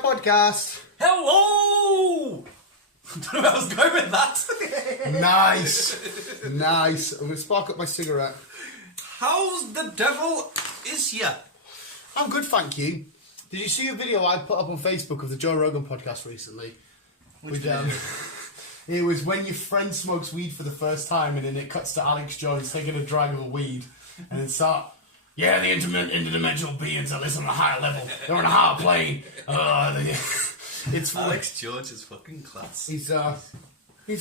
Podcast. Hello! I don't know where I was going with that. Nice. I'm going to spark up my cigarette. How's the devil is ya? I'm good, thank you. Did you see a video I put up on Facebook of the Joe Rogan podcast recently? It was when your friend smokes weed for the first time, and then it cuts to Alex Jones taking a drag of a weed, and it's the interdimensional beings that live on a higher level. They're on a higher plane. It's Alex Jones is fucking class. He's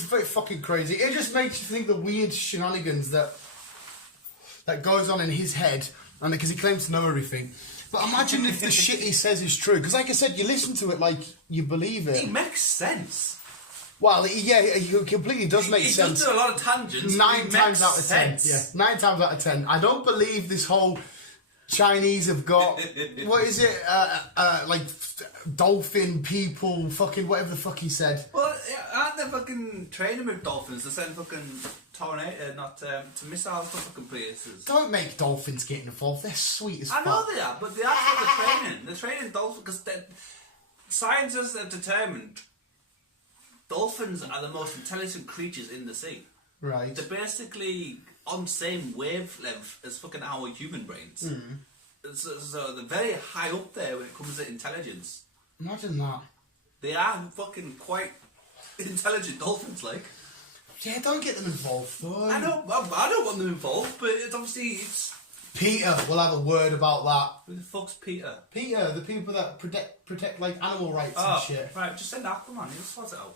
very fucking crazy. It just makes you think the weird shenanigans that goes on in his head, and because he claims to know everything. But imagine if the shit he says is true. Because, like I said, you listen to it like you believe it. It makes sense. Well, yeah, he completely does make sense. He does do a lot of tangents. 9 times out of 10. Yeah, 9 times out of 10. I don't believe this whole Chinese have got what is it? Like dolphin people, fucking whatever the fuck he said. Well, aren't they fucking training with dolphins? They send fucking tornado, to missiles for fucking places. Don't make dolphins get involved. They're sweet as fuck. I know they are, but they are for the training. They're training dolphins because scientists have determined dolphins are the most intelligent creatures in the sea. Right. They're basically on the same wavelength as fucking our human brains. Mm. So they're very high up there when it comes to intelligence. Imagine that. They are fucking quite intelligent dolphins, like. Yeah, don't get them involved, though. I don't want them involved, but it's Peter, we'll have a word about that. Who the fuck's Peter? Peter, the people that protect like animal rights and shit. Right, just send Aquaman, he'll sort it out.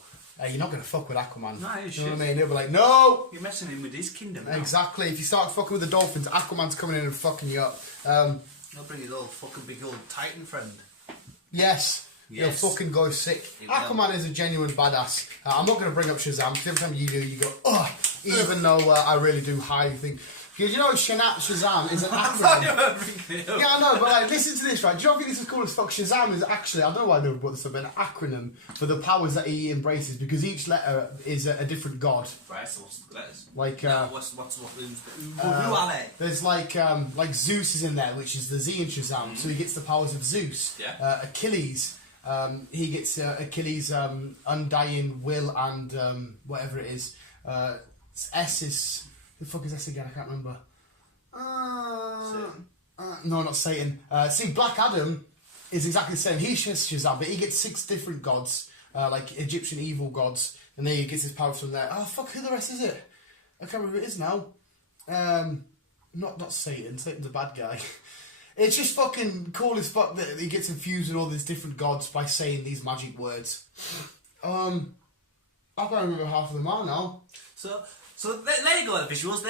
You're not going to fuck with Aquaman. No, you know what I mean? He'll be like, no! You're messing him with his kingdom now. Exactly. If you start fucking with the dolphins, Aquaman's coming in and fucking you up. He'll bring his little fucking big old Titan friend. Yes. He'll fucking go sick. Aquaman is a genuine badass. I'm not going to bring up Shazam, because every time you do, you go, ugh. Even though I really do highly think... Because you know Shazam is an acronym. Yeah, I know, but like, listen to this, right? Do you not think this is cool as fuck? Shazam is actually, I don't know why I never brought this up, an acronym for the powers that he embraces, because each letter is a different god. Right, so what's the letters? Like, who are they? There's like Zeus is in there, which is the Z in Shazam, so he gets the powers of Zeus. Yeah. Achilles, he gets Achilles' undying will and whatever it is. S is... Who the fuck is S again? I can't remember. No, not Satan. See, Black Adam is exactly the same. He's Shazam, but he gets 6 different gods, like Egyptian evil gods, and then he gets his power from there. Oh, fuck, who the rest is it? I can't remember who it is now. Not Satan. Satan's a bad guy. It's just fucking cool as fuck that he gets infused with all these different gods by saying these magic words. I can't remember half of them are now. So there you go, the visuals.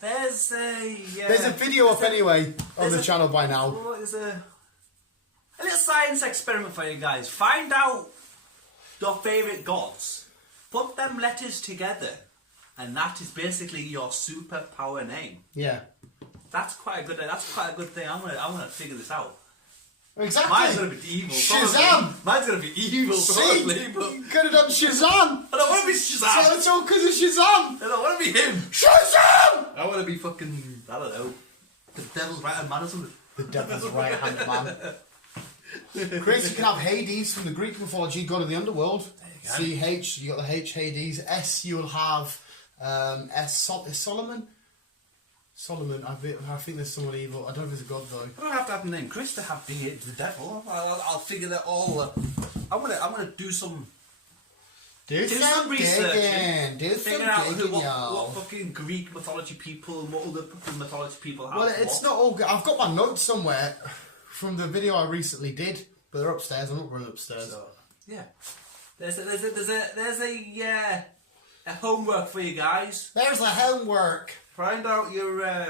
There's a video up anyway on the channel by now. There's a little science experiment for you guys. Find out your favourite gods. Put them letters together, and that is basically your superpower name. Yeah. That's quite a good thing. I'm gonna figure this out. Exactly. Mine's gonna be evil. Shazam. Probably. Mine's gonna be evil. Probably. But You could have done Shazam. I don't want to be Shazam. So it's all because of Shazam. I don't want to be him. Shazam. I want to be fucking, I don't know, the devil's right hand man or something. The devil's right hand man. Chris, you can have Hades from the Greek mythology, god of the underworld. CH, you got the H, Hades. S, you'll have Solomon. Solomon, I think there's someone evil. I don't know if there's a god though. I don't have to have the name Chris to have the devil. I'll figure that all. I'm gonna do some. Do some research. Figure out y'all. what fucking Greek mythology people and what other fucking mythology people have. Well, it's not all good. I've got my notes somewhere from the video I recently did, but they're upstairs. I'm not running upstairs. So, yeah. There's a homework for you guys. There's a homework. Find out your...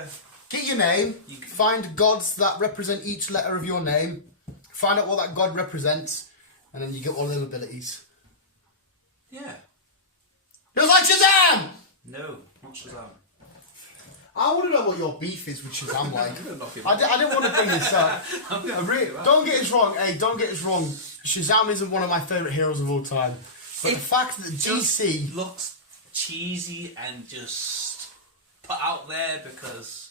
Get your name, find gods that represent each letter of your name, find out what that god represents, and then you get all the abilities. Yeah. You're like Shazam! No, not Shazam. I want to know what your beef is with Shazam like. I didn't want to bring this up. Don't get us wrong, don't get us wrong. Shazam isn't one of my favourite heroes of all time. But the fact that DC... looks cheesy and just put out there because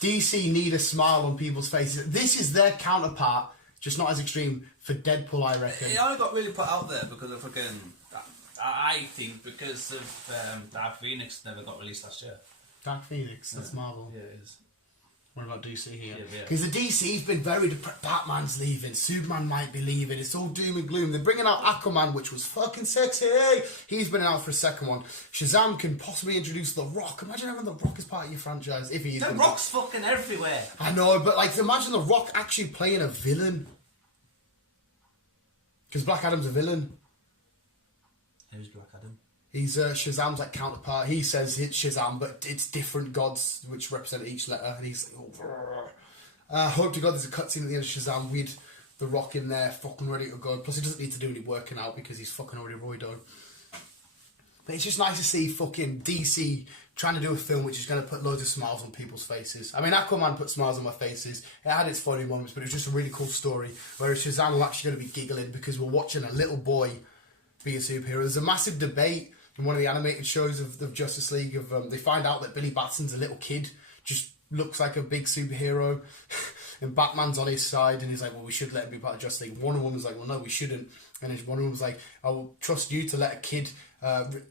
DC need a smile on people's faces. This is their counterpart, just not as extreme for Deadpool, I reckon. it only got really put out there because of fucking. I think because of Dark Phoenix never got released last year. Dark Phoenix, that's Marvel. Yeah, it is. What about DC here? Yeah. Because the DC's been very depressed. Batman's leaving, Superman might be leaving, it's all doom and gloom. They're bringing out Aquaman, which was fucking sexy. He's been out for a second one. Shazam can possibly introduce The Rock. Imagine having The Rock as part of your franchise. If he The Rock's fucking everywhere. I know, but like, imagine The Rock actually playing a villain. Because Black Adam's a villain. Who's Black Adam? He's Shazam's like counterpart. He says it's Shazam, but it's different gods which represent each letter. And he's hope to God there's a cutscene at the end of Shazam with The Rock in there, fucking ready to go. Plus he doesn't need to do any working out because he's fucking already roido. But it's just nice to see fucking DC trying to do a film which is going to put loads of smiles on people's faces. I mean, Aquaman put smiles on my faces. It had its funny moments, but it was just a really cool story. Whereas Shazam are actually going to be giggling because we're watching a little boy be a superhero. There's a massive debate in one of the animated shows of Justice League of they find out that Billy Batson's a little kid, just looks like a big superhero, and Batman's on his side, and he's like, well, we should let him be part of Justice League. Wonder Woman's like, well, no, we shouldn't. And then Wonder Woman's like, I will trust you to let a kid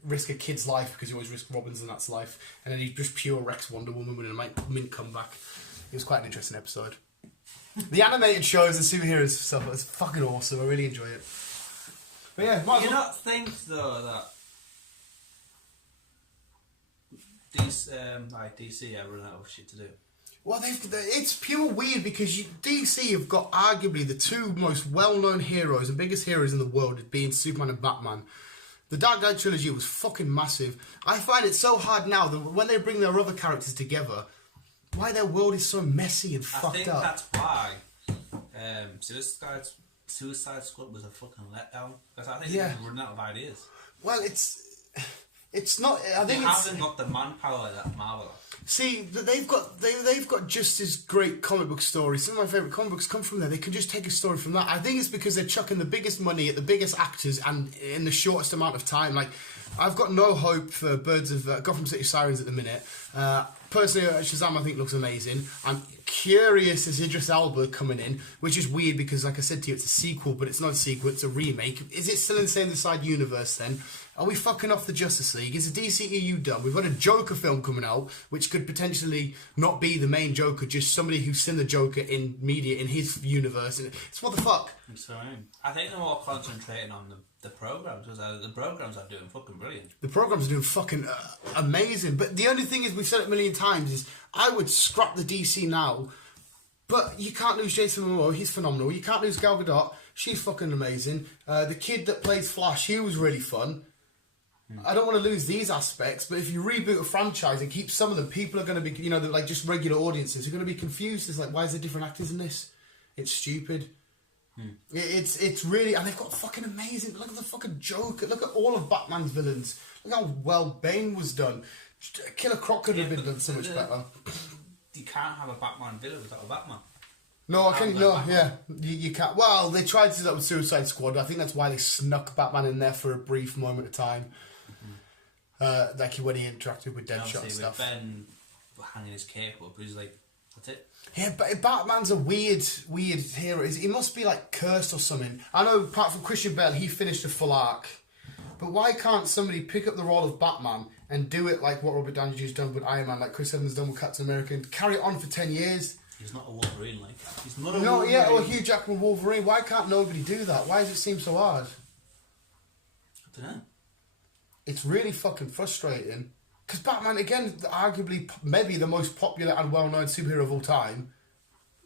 risk a kid's life because you always risk Robin's and that's life. And then he just pure wrecks Wonder Woman with a mint comeback. It was quite an interesting episode. The animated shows, the superheroes stuff, was fucking awesome. I really enjoy it. But yeah, Do you not think though that DC are running out of shit to do? Well, it's pure weird because DC have got arguably the two most well-known heroes and biggest heroes in the world, being Superman and Batman. The Dark Knight trilogy was fucking massive. I find it so hard now that when they bring their other characters together, why their world is so messy and fucked up. I think that's why Suicide Squad was a fucking letdown. Because I think they're running out of ideas. Well, it's not. I think they haven't got the manpower that Marvel have. See, they've got just as great comic book stories. Some of my favourite comic books come from there. They can just take a story from that. I think it's because they're chucking the biggest money at the biggest actors and in the shortest amount of time. Like, I've got no hope for Birds of Gotham City Sirens at the minute. Personally, Shazam I think looks amazing. I'm curious as Idris Elba coming in, which is weird because, like I said to you, it's a sequel, but it's not a sequel, it's a remake. Is it still in the same side universe then? Are we fucking off the Justice League? Is the DCEU done? We've got a Joker film coming out, which could potentially not be the main Joker, just somebody who's seen the Joker in media in his universe. It's what the fuck? I think they're more concentrating on the programs, because the programs are doing fucking brilliant. The programs are doing fucking amazing. But the only thing is, we've said it a million times, is I would scrap the DC now, but you can't lose Jason Momoa, he's phenomenal. You can't lose Gal Gadot, she's fucking amazing. The kid that plays Flash, he was really fun. I don't want to lose these aspects, but if you reboot a franchise and keep some of them, people are going to be, you know, like just regular audiences are going to be confused. It's like, why is there different actors in this? It's stupid. It's really, and they've got fucking amazing. Look at the fucking Joker. Look at all of Batman's villains. Look how well Bane was done. Killer Croc could have been done so much better. You can't have a Batman villain without a Batman. No, I can't. No, yeah, you can't. Well, they tried to do that with Suicide Squad. I think that's why they snuck Batman in there for a brief moment of time. Like when he interacted with Deadshot and stuff. With Ben hanging his cape up, he's like, that's it. Yeah, but Batman's a weird hero. He must be like cursed or something. I know, apart from Christian Bale, he finished a full arc. But why can't somebody pick up the role of Batman and do it like what Robert Downey Jr.'s done with Iron Man, like Chris Evans done with Captain America, and carry it on for 10 years? He's not a Wolverine, like. He's not a No, Wolverine. yeah, or Hugh Jackman Wolverine. Why can't nobody do that? Why does it seem so hard? I don't know. It's really fucking frustrating. Because Batman, again, arguably maybe the most popular and well-known superhero of all time.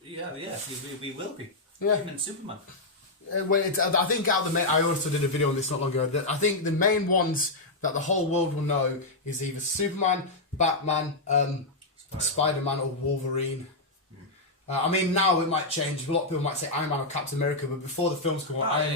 Yeah, we will be. Yeah. Him and Superman. I think out of the main, I also did a video on this not long ago, that I think the main ones that the whole world will know is either Superman, Batman, Spider-Man or Wolverine. I mean, now it might change. A lot of people might say Iron Man or Captain America, but before the films come out,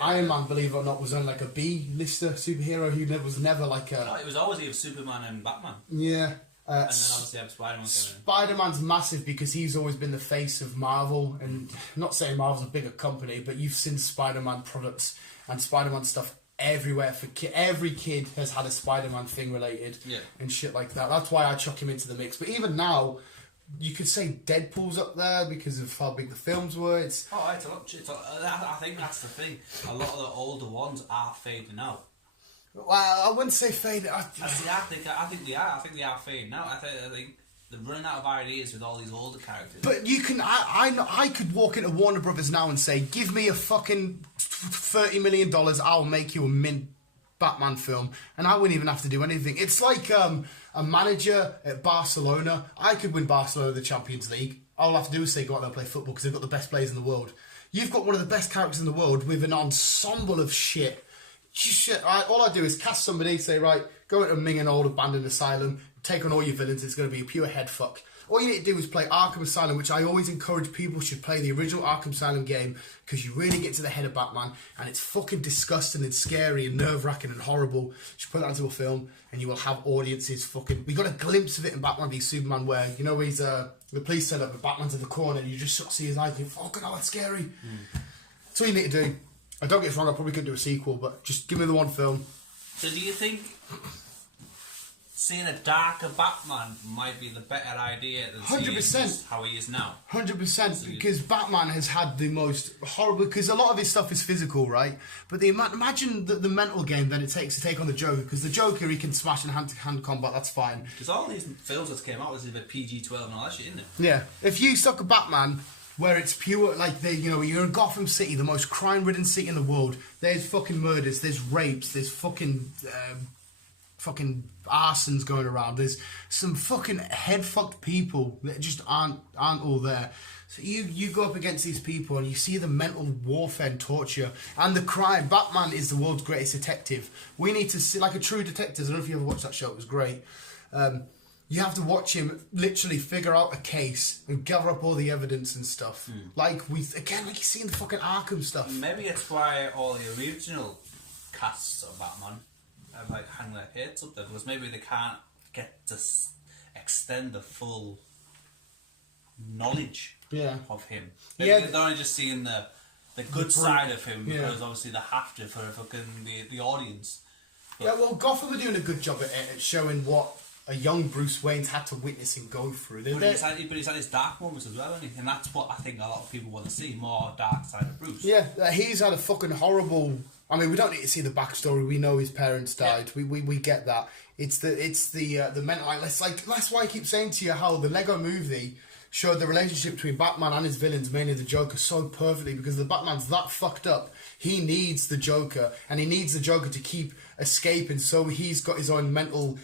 Iron Man, believe it or not, was only like a B-lister superhero who was never like a... No, it was always either Superman and Batman. Yeah. And then obviously have Spider-Man coming in. Spider-Man's massive because he's always been the face of Marvel, and not saying Marvel's a bigger company, but you've seen Spider-Man products and Spider-Man stuff everywhere for every kid has had a Spider-Man thing related and shit like that. That's why I chuck him into the mix. But even now, you could say Deadpool's up there because of how big the films were. It's I think that's the thing. A lot of the older ones are fading out. Well, I wouldn't say fading. I think they are. I think they are fading out. I think they're running out of ideas with all these older characters. But you can, I could walk into Warner Brothers now and say, give me a fucking $30 million, I'll make you a mint Batman film, and I wouldn't even have to do anything. It's like a manager at Barcelona. I could win Barcelona the Champions League. All I have to do is say go out there and play football because they've got the best players in the world. You've got one of the best characters in the world with an ensemble of shit. All I do is cast somebody, say, right, go into a Ming and old abandoned asylum, take on all your villains, it's going to be a pure head fuck. All you need to do is play Arkham Asylum, which I always encourage people should play the original Arkham Asylum game because you really get to the head of Batman and it's fucking disgusting and scary and nerve-wracking and horrible. You should put that into a film and you will have audiences fucking... We got a glimpse of it in Batman v Superman where, you know, he's the police set up and Batman's in the corner and you just sort of see his eyes and you fucking, oh, that's scary. That's all you need to do. I don't get us wrong, I probably couldn't do a sequel, but just give me the one film. So do you think seeing a darker Batman might be the better idea than 100%. seeing how he is now? 100%, because Batman has had the most horrible... Because a lot of his stuff is physical, right? But imagine the mental game that it takes to take on the Joker, because the Joker, he can smash in hand-to-hand combat, that's fine. Because all these films that came out was either PG-12 and all that shit, isn't it? Yeah. If you stuck a Batman... where it's pure, like, you're in Gotham City, the most crime-ridden city in the world. There's fucking murders, there's rapes, there's fucking arsons going around. There's some fucking head-fucked people that just aren't all there. So you go up against these people and you see the mental warfare and torture and the crime. Batman is the world's greatest detective. We need to see, like a true detective. I don't know if you ever watched that show, it was great. You have to watch him literally figure out a case and gather up all the evidence and stuff. Like you see in the fucking Arkham stuff. Maybe it's why all the original casts of Batman have like hang their heads up there because maybe they can't get to extend the full knowledge of him. Maybe they're only just seeing the good side of him because obviously they have to for fucking the audience. But well, Gotham are doing a good job at showing what a young Bruce Wayne's had to witness and go through. But he's had his dark moments as well, hasn't he? And that's what I think a lot of people want to see, more dark side of Bruce. Yeah, he's had a fucking horrible... I mean, we don't need to see the backstory. We know his parents died. Yeah. We get that. It's the mental... That's why I keep saying to you how the Lego movie showed the relationship between Batman and his villains, mainly the Joker, so perfectly because the Batman's that fucked up. He needs the Joker, and he needs the Joker to keep escaping, so he's got his own mental...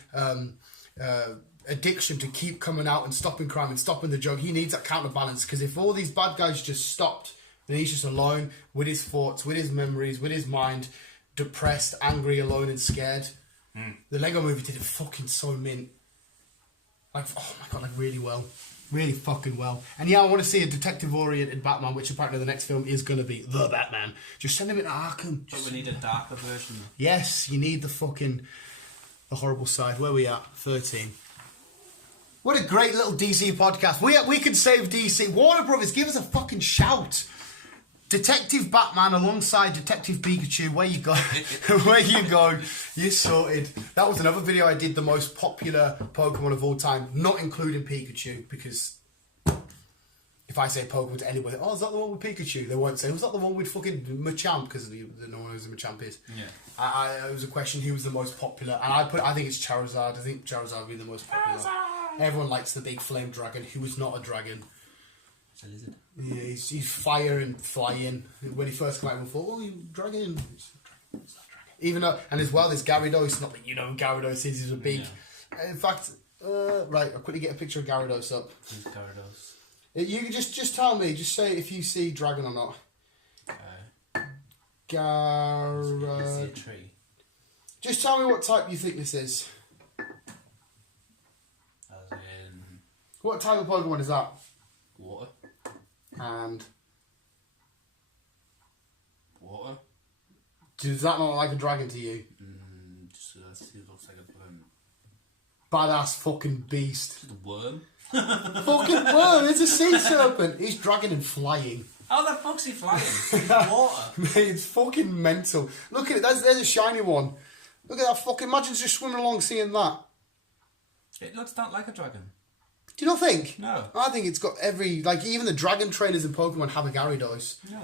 addiction to keep coming out and stopping crime and stopping the Joker. He needs that counterbalance because if all these bad guys just stopped, then he's just alone with his thoughts, with his memories, with his mind, depressed, angry, alone and scared. The Lego movie did it fucking so mint. Like, oh my god, like really well. Really fucking well. And yeah, I want to see a detective-oriented Batman, which apparently the next film is going to be The Batman. Just send him into Arkham. But we need a darker version. Yes, you need the horrible side. Where are we at? 13. What a great little DC podcast. We could save DC. Warner Brothers, give us a fucking shout. Detective Batman alongside Detective Pikachu. Where you go? Where you go? You're sorted. That was another video I did, the most popular Pokemon of all time, not including Pikachu, because if I say Pokemon to anyone, oh, is that the one with Pikachu? They won't say, was that the one with fucking Machamp? Because no one knows who Machamp is. Yeah. It was a question who was the most popular, and I think it's Charizard. I think Charizard would be the most popular. Everyone likes the big flame dragon, who is not a dragon. It's a lizard. Yeah, he's fire and flying. When he first came out, we thought, oh, you dragon. It's not dragon. Even though, and as well, there's Gyarados. Not that you know who Gyarados is. He's a big. Yeah. In fact, right, I'll quickly get a picture of Gyarados up. Who's Gyarados? You can just tell me. Just say if you see dragon or not. Gyarados. See a tree. Just tell me what type you think this is. As in... What type of Pokemon is that? Water. And... Water. Does that not look like a dragon to you? Just it looks like a badass fucking beast. Just a worm. Fucking worm, it's a sea serpent. He's dragging and flying. How the fuck's he flying? In the water. Mate, it's fucking mental. Look at it. There's a shiny one. Look at that fucking... Imagine just swimming along seeing that. It looks not like a dragon. Do you not think? No. I think it's got every... Like, even the dragon trainers in Pokemon have a Gyarados. No.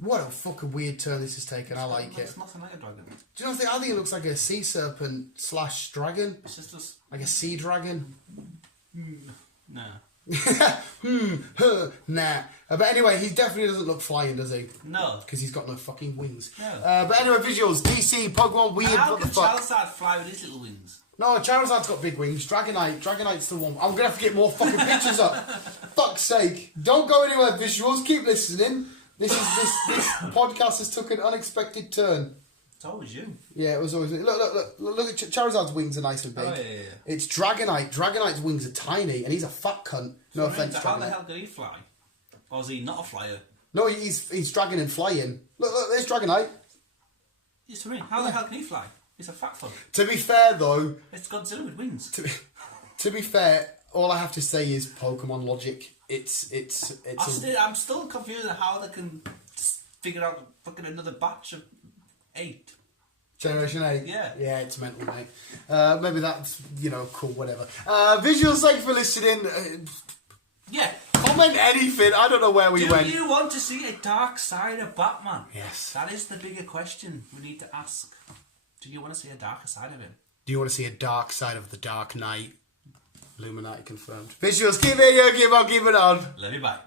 What a fucking weird turn this has taken. I like it. It's nothing like a dragon. Do you not think... I think it looks like a sea serpent / dragon. It's just a... Like a sea dragon. No. Nah. But anyway, he definitely doesn't look flying, does he? No. Because he's got no fucking wings. No. But anyway, visuals. DC, Pokemon, weird, How what the can fuck? Charizard fly with his little wings? No, Charizard's got big wings. Dragonite's the one. I'm going to have to get more fucking pictures up. Fuck's sake. Don't go anywhere, visuals. Keep listening. This podcast has took an unexpected turn. It's always you. Yeah, it was always... Look at Charizard's wings are nice and big. Oh, yeah. It's Dragonite. Dragonite's wings are tiny, and he's a fat cunt. No offence, How the Dragonite. hell did he fly? Or is he not a flyer? No, he's dragon and flying. Look, there's Dragonite. Yes, what I mean. How the hell can he fly? He's a fat fuck. To be fair, though... It's Godzilla with wings. To be fair, all I have to say is Pokemon logic. I'm still confused on how they can figure out fucking another batch of 8. Generation 8? Yeah. Yeah, it's mental, mate. Maybe that's, cool, whatever. Visuals, thank you for listening. Yeah. Comment anything. I don't know where we went. Do you want to see a dark side of Batman? Yes. That is the bigger question we need to ask. Do you want to see a darker side of him? Do you want to see a dark side of the Dark Knight? Illuminati confirmed. Visuals, keep it here, keep on, keep it on. Love you, bye.